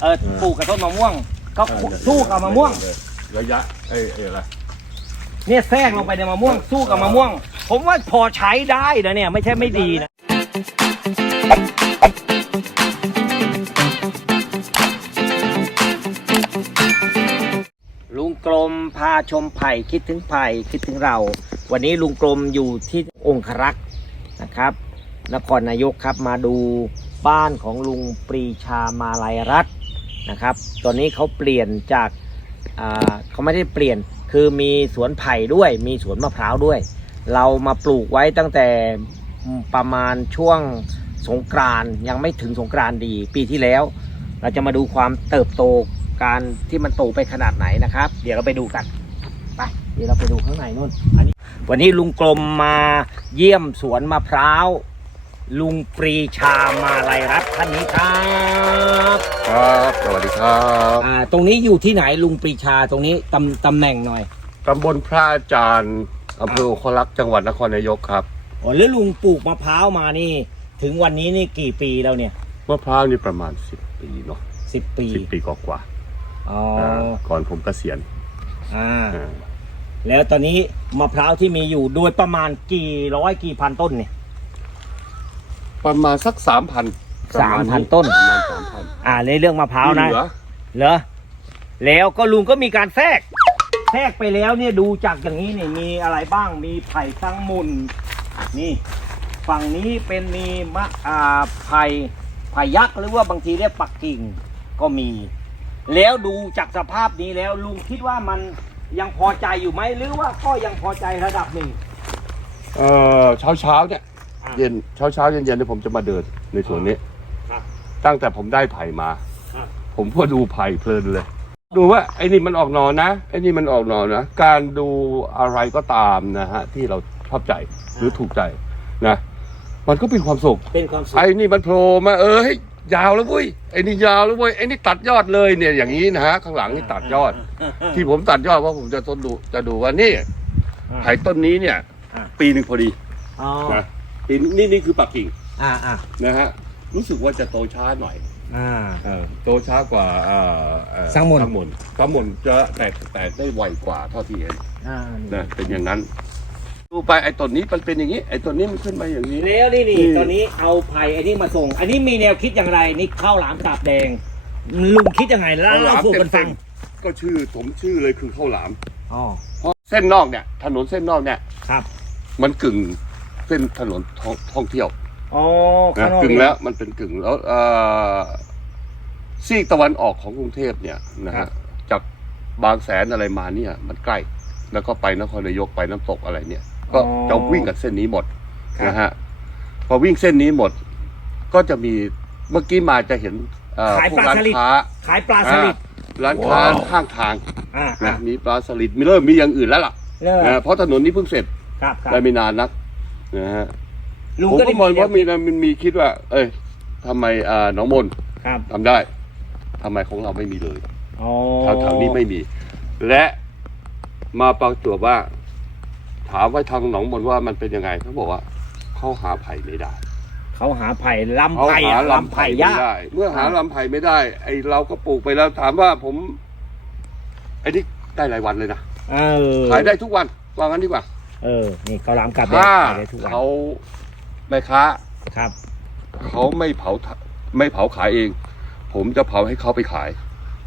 เออปลูกกับต้นมะม่วง ก็สู้กับมะม่วง ระยะเอ้ยเอ้ยอะไรเนี่ยแทรกลงไปในมะม่วงสู้กับมะม่วง ผมว่าพอใช้ได้นะเนี่ย ไม่ใช่ไม่ดีนะลุงกลมพาชมไผ่คิดถึงไผ่คิดถึงเรา วันนี้ลุงกลมอยู่ที่องครักษ์นะครับ นครนายกครับมาดูบ้านของลุงปรีชามาลัยรัตน์ นะครับ ตอนนี้เขาเปลี่ยนจากาเขาไม่ได้เปลี่ยนคือมีสวนไผ่ด้วย มีสวนมะพร้าวด้วย เรามาปลูกไว้ตั้งแต่ประมาณช่วงสงกรานยังไม่ถึงสงกรานดีปีที่แล้ว เราจะมาดูความเติบโตการที่มันโตไปขนาดไหนนะครับ เดี๋ยวเราไปดูกันไปเดี๋ยวเราไปดูข้างในนู่นอันนี้วันนี้ลุงกลมมาเยี่ยมสวนมะพร้าว ลุงปรีชามาลัยรัตน์ท่านนี้ครับครับสวัสดีครับอ่าตรงนี้อยู่ที่ไหนลุงปรีชาตรงนี้ตำตำแหน่งหน่อยตำบลพระอาจารย์อำเภอโคลักษ์จังหวัดนครนายกครับอ๋อแล้วลุงปลูกมะพร้าวมานี่ ถึงวันนี้นี่กี่ปีแล้วเนี่ยมะพร้าวนี่ประมาณ10ปีเนาะสิบปีสิบปีกว่าอ๋อๆาก่อนผมเกษียณอ่าอ่าแล้วตอนนี้มะพร้าวที่มีอยู่โดยประมาณกี่ร้อยกี่พันต้นเนี่ย ประมาณสักสามพัน3,000ต้น ประมาณสามพันอ่าในเรื่องมะพร้าวนะ เหลือเหรอ แล้วก็ลุงก็มีการแทรก แทรกไปแล้วเนี่ยดูจากอย่างนี้เนี่ยมีอะไรบ้าง มีไผ่ตั้งมุน นี่ ฝั่งนี้เป็นมีมะอ่าไผ่ไผ่ยักษ์หรือว่าบางทีเรียกปักกิ่งก็มี แล้วดูจากสภาพนี้แล้วลุงคิดว่ามันยังพอใจอยู่ไหมหรือว่าก็ยังพอใจระดับหนึ่ง เอ่อเช้าเช้าๆเนี่ยอะ เย็นเช้าเช้าๆเย็นเย็นๆเนี่ยผมจะมาเดินในสวนนี้ ครับ ตั้งแต่ผมได้ไผ่มา ครับ ผมก็ดูไผ่เพลินเลย ดูว่าไอ้นี่มันออกหนอนนะไอ้นี่มันออกหนอนนะการดูอะไรก็ตามนะฮะที่เราชอบใจหรือถูกใจนะ มันก็เป็นความสุข เป็นความสุข ไอ้นี่มันโผล่มาเออเฮ้ยยาวแล้วเว้ยไอ้นี่ยาวแล้วเว้ยไอ้นี่ตัดยอดเลยเนี่ยอย่างนี้นะฮะข้างหลังนี่ตัดยอด ที่ผมตัดยอดเพราะผมจะต้นดูจะดูว่านี่ไผ่ต้นนี้เนี่ย อ่า ปีหนึ่งพอดี อ๋อนะ ปีนนี่นี่คือปักกิ่งอ่าอ่านะฮะรู้สึกว่าจะโตช้าหน่อยอ่า เออโตช้ากว่าเอ่อเอ่อสังมนสังมนสังมนจะแตกแตกได้ไวกว่าเท่าที่เห็นอ่านะเป็นอย่างนั้น ดูไปไอ้ต้นนี้มันเป็นอย่างนี้ไอ้ต้นนี้มันขึ้นมาอย่างนี้ แล้วนี่นี่อืม ตอนนี้เอาไผ่ไอ้นี่มาส่ง อันนี้มีแนวคิดอย่างไรนี่ข้าวหลามกาบแดงลุงคิดยังไงเล่าข้าวหลามสู่กันฟังเต็มๆก็ชื่อสมชื่อเลยคือข้าวหลาม อ๋อเพราะเส้นนอกเนี่ย ถนนเส้นนอกเนี่ย ครับ มันกึ่ง เส้นถนนท่องท่องเที่ยวอ๋อนะข้างนอกกึ่งแล้วมันเป็นกึ่งแล้วเอ่อซีกตะวันออกของกรุงเทพเนี่ยนะฮะจากบางแสนอะไรมาเนี่ยมันใกล้ แล้วก็ไปนครนายกไปน้ำตกอะไรเนี่ย ก็จะวิ่งกับเส้นนี้หมดครับนะฮะพอวิ่งเส้นนี้หมด ก็จะมีเมื่อกี้มาจะเห็นเอ่อขายพวปกลาร้านสลิดค้า ขายปลาสลิด อ่าร้านค้าข้างทางอ่านะมีปลาสลิดมีเริ่มมีอย่างอื่นแล้วล่ะเลิกนะเพราะถนนนี้เพิ่งเสร็จครับครับได้ไม่นานนัก นะฮะลุงผมก็ก็ได้มองว่าแนมีนะมันมีคิดว่า เอ้ยทำไมอ่าหนองมนครับทำได้ทำไมของเราไม่มีเลยอ๋อแถวๆนี้ไม่มี และมาประจวบว่า ถามว่าทางหนองมนว่ามันเป็นยังไงเขาบอกว่าเขาหาไผ่ไม่ได้ เขาหาไผ่ลำเขาไผ่หาอะลำลำไผ่ไผ่ไม่ยากได้ เมื่อหาลำไผ่ไม่ได้ ไอเราก็ปลูกไปแล้วถามว่าผมไอ้นี่ได้รายวันเลยนะเออขายได้ทุกวันว่างั้นดีกว่า เออ นี่ข้าวหลามกาบแดงถ้าขายได้ทุกวันเขาแม่ค้าครับเขาไม่เผาไม่เผาขายเอง ผมจะเผาให้เขาไปขาย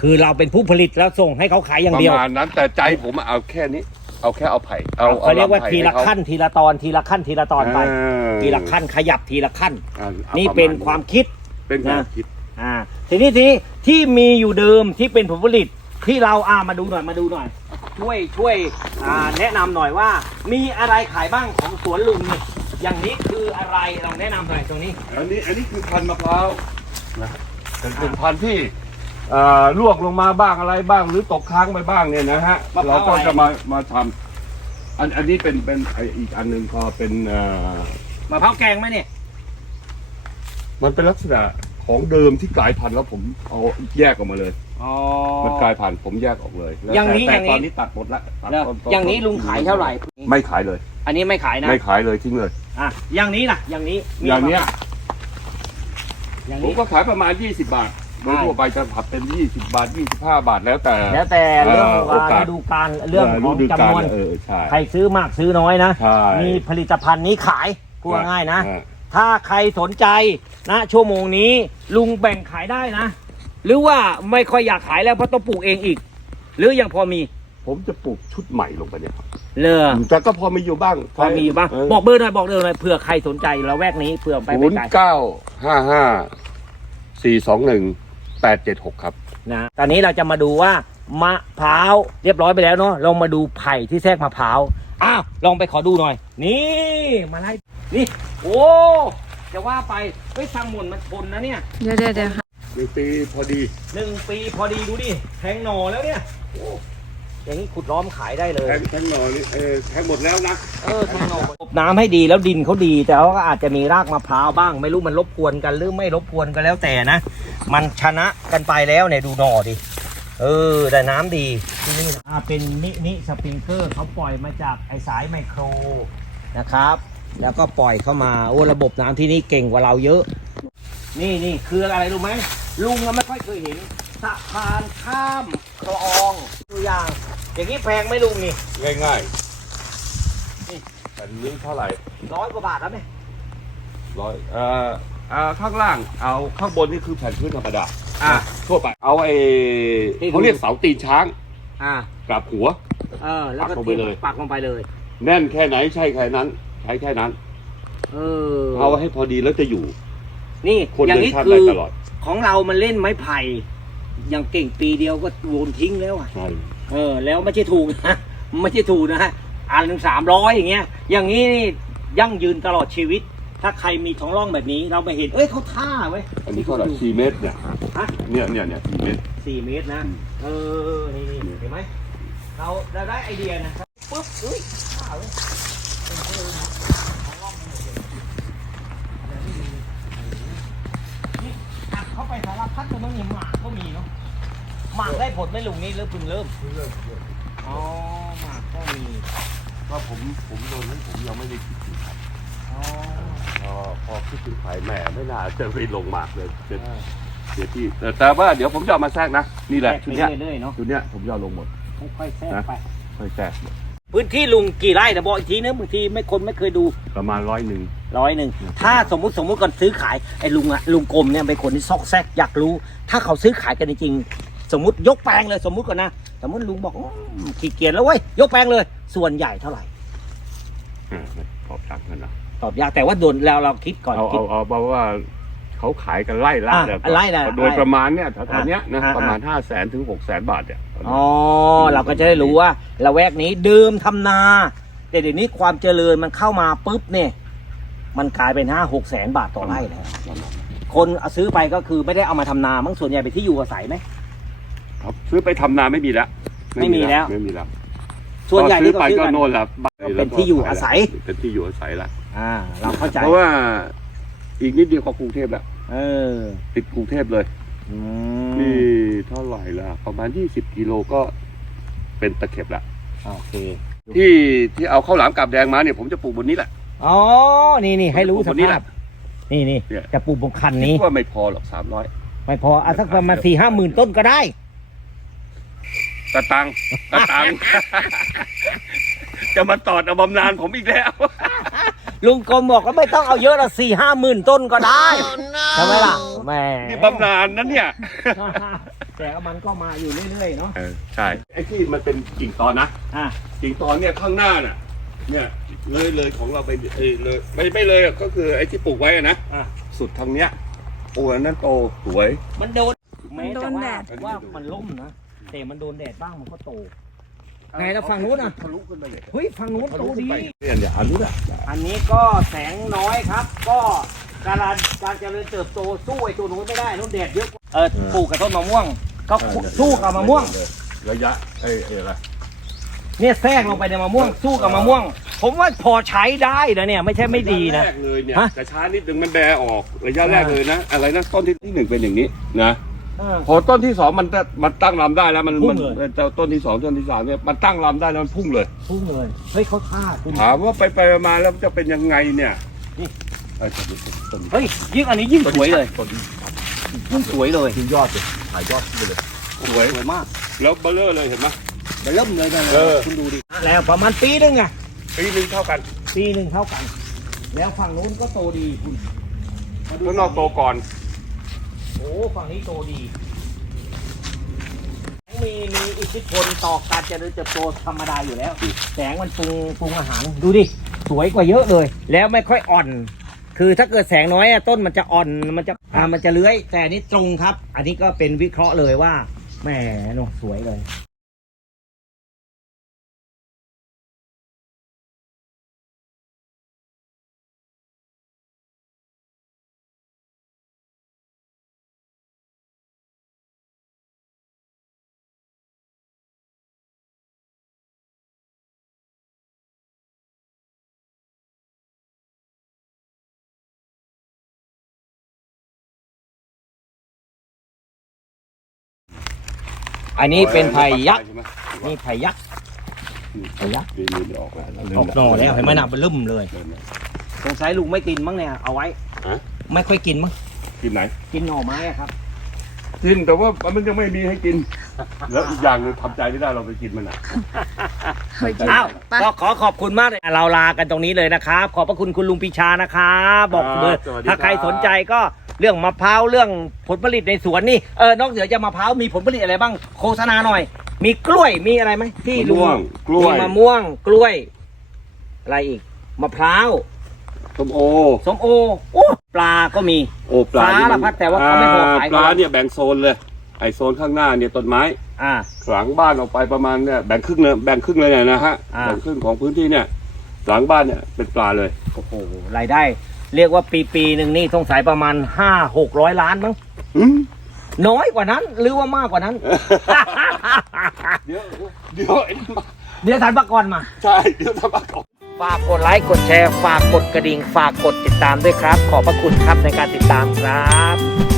คือเราเป็นผู้ผลิตแล้วส่งให้เขาขายอย่างประเดียวมาณนั้นแต่ใจผมอะเอาแค่นี้ เอาแค่เอาไผ่เอาเขาเรียกว่าลำไผ่ทีละให้เขขั้นทีละตอนทีละขั้นทีละตอนไปเออทีละขั้นขยับทีละขั้น อ่าอานี่ระเป็นความคิด เป็นความนะ คิด อ่าทีนี้ทีนี้ที่มีอยู่เดิมที่เป็นผลผลิตที่เราอ่ามาดูหน่อยมาดูหน่อย ช่วยช่วยอ่าแนะนำหน่อยว่า มีอะไรขายบ้างของสวนลุงเนี่ยอย่างนี้คืออะไรลองแนะนำหน่อยตรงนี้ อันนี้อันนี้คือพันธุ์มะพร้าวนะเป็นเป็นพันธุ์ที่เอ่อลวกลงมาบ้างอะไรบ้าง หรือตกค้างไปบ้างเนี่ยนะฮะมะพร้าวเราก็อะไรจะมามาทำอันอันนี้เป็นเป็นไอ้อีกอันหนึ่งพอเป็นเอ่อมะพร้าวแกงไหมเนี่ยมันเป็นลักษณะของเดิมที่กลายพันธุ์แล้วผมเอาแยกออกมาเลย อ๋อ มันกลายพันธุ์ผมแยกออกเลยแล้วอย่างนี้แต่อย่างนี้ตอนนี้ตัดหมดละตัดแล้วต้ต้อย่างนี้ลุงขายเท่าไหร่ ไม่ขายเลย อันนี้ไม่ขายนะ ไม่ขายเลยทิ้งเลย อะ อย่างนี้ล่ะ อย่างนี้มีอย่างเนี้ยอย่างผมนี้ ก็ขายประมาณ 20 บาทโดยทั่วไปจะผัดเป็น 20 บาท 25 บาทแล้วแต่ แล้วแต่เรื่องเออโอกาส ฤดูกาลเรื่องของฤดูจำกาลนวน เออใช่ใครซื้อมากซื้อน้อยนะ ใช่มีผลิตภัณฑ์นี้ขายพูดง่ายๆนะ อ่าถ้าใครสนใจนะชั่วโมงนี้ลุงแบ่งขายได้นะ หรือว่าไม่ค่อยอยากขายแล้วเพราะต้องปลูกเองอีก หรือยังพอมีผมจะปลูกชุดใหม่ลงไปเนี่ยครับเลอแต่ก็พอมีอยู่บ้างพอมีอยู่บ้างเออบอกเบอร์หน่อยบอกเบอร์หน่อยเผื่อใครสนใจละแวกนี้เผื่อไปไปศูนย์ไกลเก้าห้าห้าสี่สองหนึ่งแปดเจ็ดหกครับนะตอนนี้เราจะมาดูว่ามะพร้าวเรียบร้อยไปแล้วเนาะลองมาดูไผ่ที่แทรกมะพร้าวอ้าวลองไปขอดูหน่อย นี่มาไล่นี่ โอ้จะว่าไปเฮ้ยทางหมุนมันทนนะเนี่ย เดี๋ยวเดี๋ยวเดี๋ยวค่ะ หนึ่งปีพอดีหนึ่งปีพอดีดูดิแทงหน่อแล้วเนี่ยโอ้อย่างนี้ขุดล้อมขายได้เลย แทงแทงหน่อนี่เออแทงหมดแล้วนะเออแทงหน่ออบน้ำให้ดีแล้วดินเขาดี แต่ว่าก็อาจจะมีรากมะพร้าวบ้าง ไม่รู้มันรบกวนกันหรือไม่รบกวนก็แล้วแต่นะ มันชนะกันไปแล้วเนี่ยดูหน่อดิ เออแต่น้ำดีที่นี่นะอ่าเป็นนินิสปริงเกอร์เขาปล่อยมาจากไอสายไมโครนะครับ แล้วก็ปล่อยเข้ามาโอ้ระบบน้ำที่นี่เก่งกว่าเราเยอะ นี่นี่คืออะไรรู้ไหม ลุงก็ไม่ค่อยเคยเห็นสะพานข้ามคลองตัวอย่าง อย่างนี้แพงไหมลุงนี่ ง่ายง่ายๆนี่แต่นี้เท่าไหร่ร้อยกว่าบาทแล้วไหมร้อยเอ่ออ่าข้างล่างเอาข้างบนนี่คือแผ่นพื้นธรรมดาอ่าทั่วไป เอาไอ้ที่ดู เขาเรียกเสาตีนช้างอ่า กลับหัว เออ แล้วก็ปักลงไปเลย ปักลงไปเลย แน่นแค่ไหนใช่แค่นั้น ใช้แค่นั้น เออเอาให้พอดีแล้วจะอยู่ นี่คนอย่าเดิงนนี้ข้ามคืได้อตลอดของเรามันเล่นไม้ไผ่อย่างเก่งปีเดียวก็โยนทิ้งแล้วอะ ใช่เออแล้วไม่ใช่ถูกนะไม่ใช่ถูกนะฮะอันหนึ่งสามร้อยอย่างเงี้ย อย่างนี้นี่ยั่งยืนตลอดชีวิต ถ้าใครมีท้องร่องแบบนี้เราไปเห็น เอ้ยเขาท่าเว้ยอันนี้เท่าไหร่สี่เมตรเนี่ยฮะเนี่ยเนี่ยเนี่ยสี่เมตร สี่เมตรนะ เออนี่นี่เห็นไหมเราเราได้ไอเดียนะครับปุ๊บอุ้ยท่าเว้ยเออเออท้องร่องมันหมดเลยแล้วนี่นี่อัด เข้าไปสารพัดจะต้องมีหมากก็มีเนาะหมากได้ผลไหม่ลุงนี่เริ่มเพิ่งเริ่มอ๋อหมากก็มีก็ผมผมโดนนั้นผมยังไม่ได้คิดถึงใครอ๋อพอพอคิดถึงใครแหมไม่น่าจะไปลงหมากเลยเสียเออเสียที่แต่แต่ว่าเดี๋ยวผมจะเอามาแทรกนะนี่แหละแทรกชุดไปเนี้ยเรื่อยๆเนาะชุดเนี้ยผมจะเอาลงหมดค่อยๆแทรกไป ค่อยแทรกหมดพื้นที่ลุงกี่ไร่แต่บอกอีกทีนึงบางทีไม่คนไม่เคยดูประมาณร้อยหนึ่ง ร้อยหนึ่งถ้าสมมุติสมมุติก่อนซื้อขายไอ้ลุงอะลุงกรมเนี่ยเป็นคนที่ซอกแซกอยากรู้ ถ้าเขาซื้อขายกันจริงๆสมมติยกแปลงเลยสมมุติก่อนนะสมมติลุงบอกอืมขี้เกียจแล้วเว้ยยกแปลงเลย ส่วนใหญ่เท่าไหร่ อ่าขอบจักกันนะตอบยากแต่ว่าโดนแล้วเราคิดก่อนเอาคิด เอาเอาเพราะว่าเขาขายกันไล่ละอะแบบไล่ละโดยประมาณเนี่ยแถวๆเนี้ยนะอะ ประมาณห้าแสนถึงหกแสนบาทเนี่ยอ๋อเราก็จะได้รู้ว่าละแวกนี้เดิมทำนา แต่เดี๋ยวนี้ความเจริญมันเข้ามาปุ๊บเนี่ย มันกลายเป็นห้าหกแสนบาทต่อไร่แล้วคนเอาซื้อไปก็คือไม่ได้เอามาทำนามั้งส่วนใหญ่ไปนที่อยู่อาศัยไหม ครับซื้อไปทำนาไม่มีแล้วไม่มีแล้ว ไม่มีแล้วส่วนใหญ่พอซื้ที่อเขาไปซื้อก็กัน โน่นละบ้าเป็นที่อยู่อาศัย เป็นที่อยู่อาศัยละอ่า เราเข้าใจเพราะว่าอีกนิดเดียวก็กรุงเทพแล้วเออติดกรุงเทพเลยอืนี่มเท่าไหร่ละประมาณยี่สิบกิโลก็เป็นตะเข็บละโอเค ที่ที่เอาข้าวหลามกาบแดงมาเนี่ยผมจะปลูกบนนี้แหละ อ๋อ นี่นี่ให้รู้สคนนี้แหภาละพนี่นี่เนี่ย จะปลูกบนคันนี้ คิดว่าไม่พอหรอกสามร้อย ไม่พอเอาสักประมาณสี่ห้าหมื่นต้นก็ได้ ตะตังตะตัง จะมาตอดเอาบำนาญผมอีกแล้ว ลุงกรมบอกว่าไม่ต้องเอาเยอะละสี่ห้าหมื่นต้นก็ได้ใช่ไหมล่ะแหม่นี่บำนาญนั้นเนี่ย แต่ก็มันก็มาอยู่เรื่อยๆเนาะ เออ ใช่ ไอ้ที่มันเป็นกิ่งตอนนะ อะ กิ่งตอนเนี่ยข้างหน้าน่ะ เนี่ยเลยเลยของเราไปเอยเลยไม่ไม่เลยอะก็คือไอ้ที่ปลูกไว้อะนะอะ สุดทางเนี้ยโอ้อันนั้นโตสวย มันโดนแม้มันโดแต่นว่าแดดว่ามันล่มนะแต่มันโดนแดดบ้างมันก็โต ไงแล้วฝั่งนู้นอะ ทะลุขึ้นไปเลยเฮ้ยฝั่งนู้นทะโตลุขึ้นดีไปเนี่ยเนี่ยอันนู้นอะอันนี้ก็แสงน้อยครับ ก็การการเจริญเติบโตสู้ไอ้ตัวนู้นไม่ได้นู้นแดดเยอะกว่าเออปลูกกับต้นมะม่วงก็สู้กับมะม่วง ระยะไอ้ไอ้อะไร เนี่ยแทรกลงไปในมะม่วงสู้กับมะม่วง ผมว่าพอใช้ได้นะเนี่ย ไม่ใช่ไม่ดีนะ ระยแรกเลยเนี่ยฮะ แต่ช้านิดนึงมันแบออกระยะแรกเลยนะ อะไรนะต้นที่ที่หนึ่งเป็นอย่างนี้นะเออ พอต้นที่สองมันจะมันตั้งลำได้แล้วมันพุ่มังนเลยแต่ต้นที่สองต้นที่สามเนี่ยมันตั้งลำได้แล้วมันพุ่งเลย พุ่งเลยเฮ้ยเขาท่าคุณถามว่าไปไปมาแล้วจะเป็นยังไงเนี่ยนี่เออต้นนี้ต้นนี้เฮ้ยยิ่งอันนี้ยิ่งสวยเลยต้นนี้มันสวยเลยดูยอดเลยถ่ายยอดขึ้นไปเลยสวยสวยมาก แล้วเบลเลอร์เลยเห็นไหมมัน เริ่มเลยนะเออ คุณดูดิแล้วประมาณปีหนึงอะปีหนึงเท่ากันปีหนึ่งเท่ากัน แล้วฝั่งนู้นก็โตดีคุณมาดูข้างนอกโตก่อน โอ้ฝั่งนี้โตดี มีมีอิทธิพลต่อการเจริญเติบโตธรรมดาอยู่แล้วแสงมันปรุงปรุงอาหารดูดิสวยกว่าเยอะเลย แล้วไม่ค่อยอ่อน คือถ้าเกิดแสงน้อยอะต้นมันจะอ่อนมันจะอ่ามันจะเลื้อย แต่อันนี้ตรงครับ อันนี้ก็เป็นวิเคราะห์เลยว่าแหมเนอะสวยเลย อันนี้เป็นไผ่ยักษ์ใช่ไหมนี่ไผ่ยักษ์ไผ่ยักษ์นี่นี่ออกแล้วออกหน่อแล้วเห็นไหมหนาเป็นลุ่มเลยเดินมาสงสัยลุงไม่กินมั้งเนี่ย เอาไว้ฮะไม่ค่อยกินมั้ง กินไหน กินหน่อไม้อะครับ กินแต่ว่ามันยังไม่มีให้กิน แล้วอีกอย่างหนึงทำใจไม่ได้เราไปกินมันอะเคยกินอ้าวไปก็ขอขอบคุณมากเลยเราลากันตรงนี้เลยนะครับ ขอบพระคุณคุณลุงปีชานะครับ บอกครับเบอร์สวัสดีถ้าใครครับสนใจก็ เรื่องมะพร้าวเรื่องผลผลิตในสวนนี่เออนอกเหนือจากมะพร้าวมีผลผลิตอะไรบ้างโฆษณาหน่อย มีกล้วยมีอะไรไหมที่มะลุงม่วงกล้วย มีมะม่วงกล้วย อะไรอีกมะพร้าวส้มโอส้มโอโอ้ปลาก็มี โอ้ปลานี่สารพัดแต่ว่าเขาไม่พอขาย ปลาเนี่ยแบ่งโซนเลย ไอโซนข้างหน้าเนี่ยต้นไม้อ่าหลังบ้านออกไปประมาณเนี่ยแบ่งครึ่งเลยแบ่งครึ่งเลยเนี่ยนะฮะอ่าแบ่งครึ่งของพื้นที่เนี่ยหลังบ้านเนี่ยเป็นปลาเลยโอ้โหรายได้ เรียกว่าปีปีหนึ่งนี่สงสัยประมาณห้าหกร้อยล้านมั้งอืมน้อยกว่านั้น หรือว่ามากกว่านั้น เดี๋ยวเดี๋ยวไอ้นี่มาเดี๋ยวทันปกรณ์มา ใช่ เดี๋ยวทำมาก่อนฝากกดไลค์กดแชร์ ฝากกดกระดิ่ง ฝากกดติดตามด้วยครับ ขอบพระคุณครับในการติดตามครับ